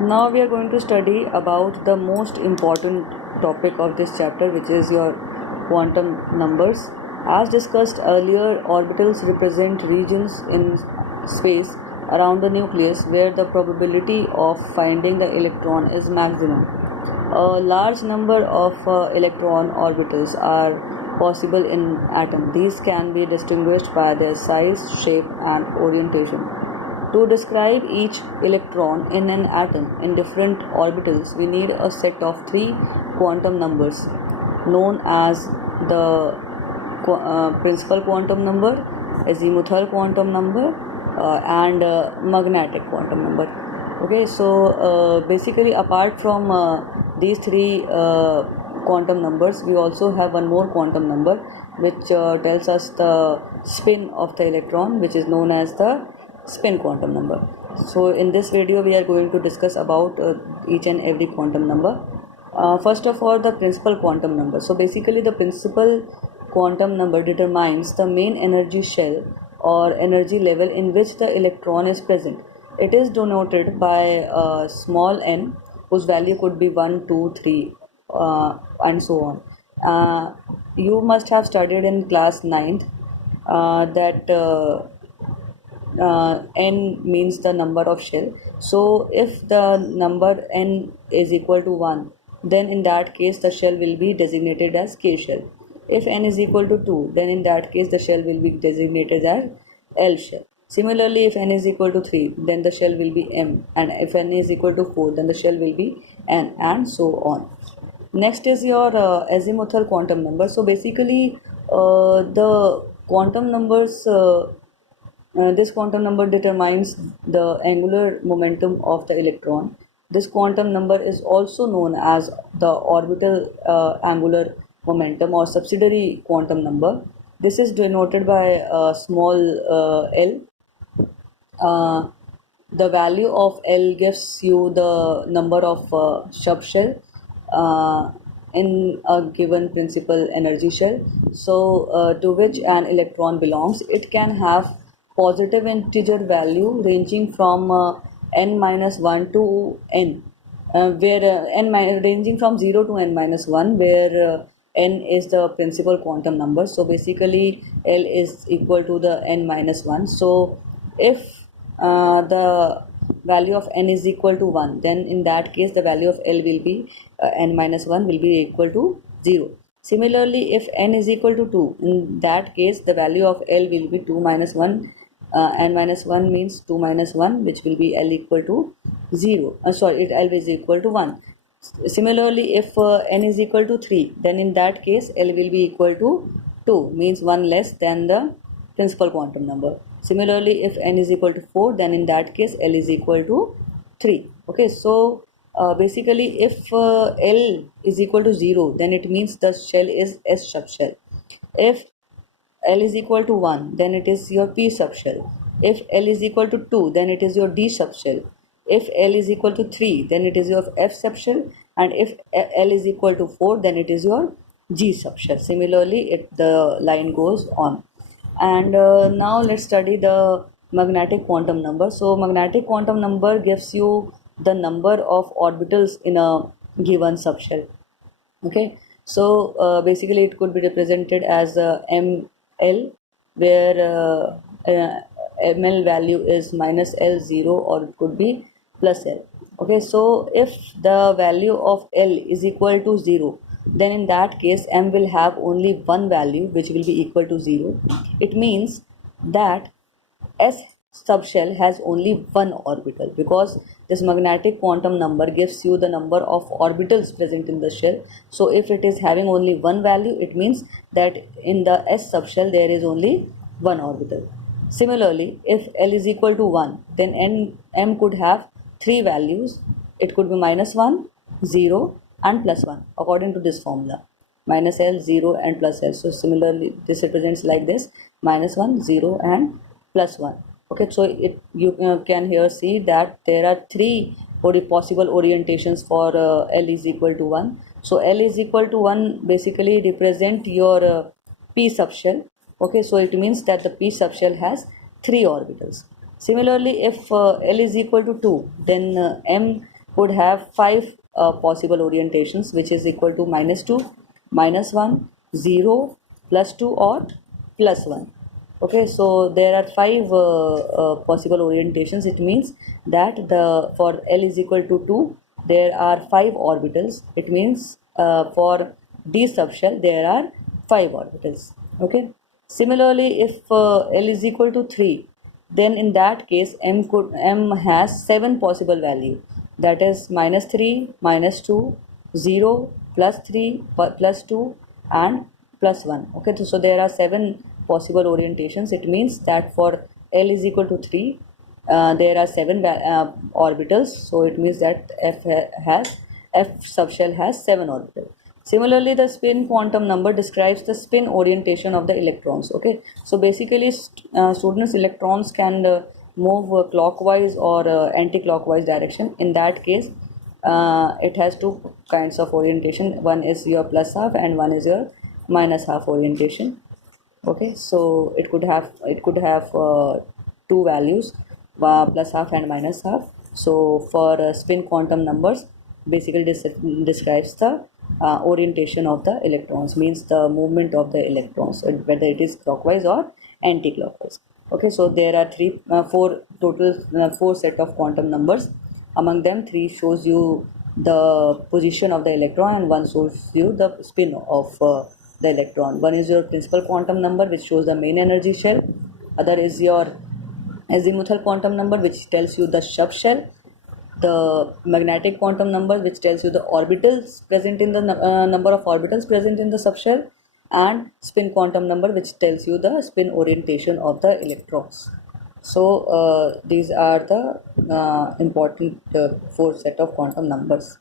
Now we are going to study about the most important topic of this chapter, which is your quantum numbers. As discussed earlier, orbitals represent regions in space around the nucleus where the probability of finding the electron is maximum. A large number of electron orbitals are possible in atom. These can be distinguished by their size, shape and orientation. To describe each electron in an atom in different orbitals, we need a set of three quantum numbers known as the principal quantum number, azimuthal quantum number, and magnetic quantum number. Okay, so basically, apart from these three quantum numbers, we also have one more quantum number which tells us the spin of the electron, which is known as the spin quantum number. So in this video we are going to discuss about each and every quantum number. First of all, the principal quantum number. So basically the principal quantum number determines the main energy shell or energy level in which the electron is present. It is denoted by small n, whose value could be 1, 2, 3 and so on. You must have studied in class 9th that n means the number of shell. So if the number n is equal to 1, then in that case the shell will be designated as K shell. If n is equal to 2, then in that case the shell will be designated as L shell. Similarly, if n is equal to 3, then the shell will be M, and if n is equal to 4, then the shell will be N, and so on. Next is your azimuthal quantum number. So basically the quantum numbers this quantum number determines the angular momentum of the electron. This quantum number is also known as the orbital angular momentum or subsidiary quantum number. This is denoted by small l. The value of L gives you the number of subshell in a given principal energy shell, so to which an electron belongs. It can have positive integer value ranging from n minus 1 to n, where ranging from 0 to n minus 1, where n is the principal quantum number. So basically L is equal to the n minus 1. So if the value of n is equal to 1, then in that case the value of L will be n minus 1 will be equal to 0. Similarly, if n is equal to 2, in that case the value of L will be 2 minus 1. N minus 1 means 2 minus 1, which will be L equal to 0. L is equal to 1. Similarly, if n is equal to 3, then in that case L will be equal to 2, means 1 less than the principal quantum number. Similarly, if n is equal to 4, then in that case L is equal to 3. Okay, so basically if L is equal to 0, then it means the shell is S subshell. If L is equal to 1, then it is your P subshell. If L is equal to 2, then it is your D subshell. If L is equal to 3, then it is your F subshell. And if L is equal to 4, then it is your G subshell. Similarly, the line goes on. And now let's study the magnetic quantum number. So magnetic quantum number gives you the number of orbitals in a given subshell. Okay, so basically it could be represented as ml, where ml value is minus L0, or it could be plus L. Okay, so if the value of L is equal to 0, then in that case m will have only one value, which will be equal to 0. It means that S subshell has only one orbital, because this magnetic quantum number gives you the number of orbitals present in the shell. So if it is having only one value, it means that in the S subshell there is only one orbital. Similarly, if L is equal to 1, then m could have three values. It could be minus 1, 0 and plus 1, according to this formula: minus L, 0 and plus L. So similarly this represents like this: minus 1, 0 and plus 1. Okay, so you can here see that there are three possible orientations for L is equal to 1. So L is equal to 1 basically represent your P subshell. Okay, so it means that the P subshell has three orbitals. Similarly, if L is equal to 2, then M could have five possible orientations, which is equal to -2, -1, 0, +2, or +1. Okay, so there are five possible orientations. It means that the for L is equal to 2, there are five orbitals. It means for D subshell there are five orbitals. Okay. Similarly, if L is equal to 3, then in that case M has seven possible value, that is -3, -2, 0, +3, +2, and +1. Okay, so there are seven possible orientations. It means that for L is equal to 3, there are seven orbitals. So it means that F subshell has seven orbitals. Similarly, the spin quantum number describes the spin orientation of the electrons. Okay, so basically students, electrons can move clockwise or anti-clockwise direction. In that case, it has two kinds of orientation. One is your plus half and one is your minus half orientation. Okay, so it could have two values, plus half and minus half. So for spin quantum numbers, basically this describes the orientation of the electrons, means the movement of the electrons, whether it is clockwise or anti-clockwise. Okay, so there are four set of quantum numbers. Among them, three shows you the position of the electron and one shows you the spin of the electron. One is your principal quantum number, which shows the main energy shell. Other is your azimuthal quantum number, which tells you the subshell. The magnetic quantum number, which tells you the orbitals present in the number of orbitals present in the subshell, and spin quantum number, which tells you the spin orientation of the electrons. So these are the important four set of quantum numbers.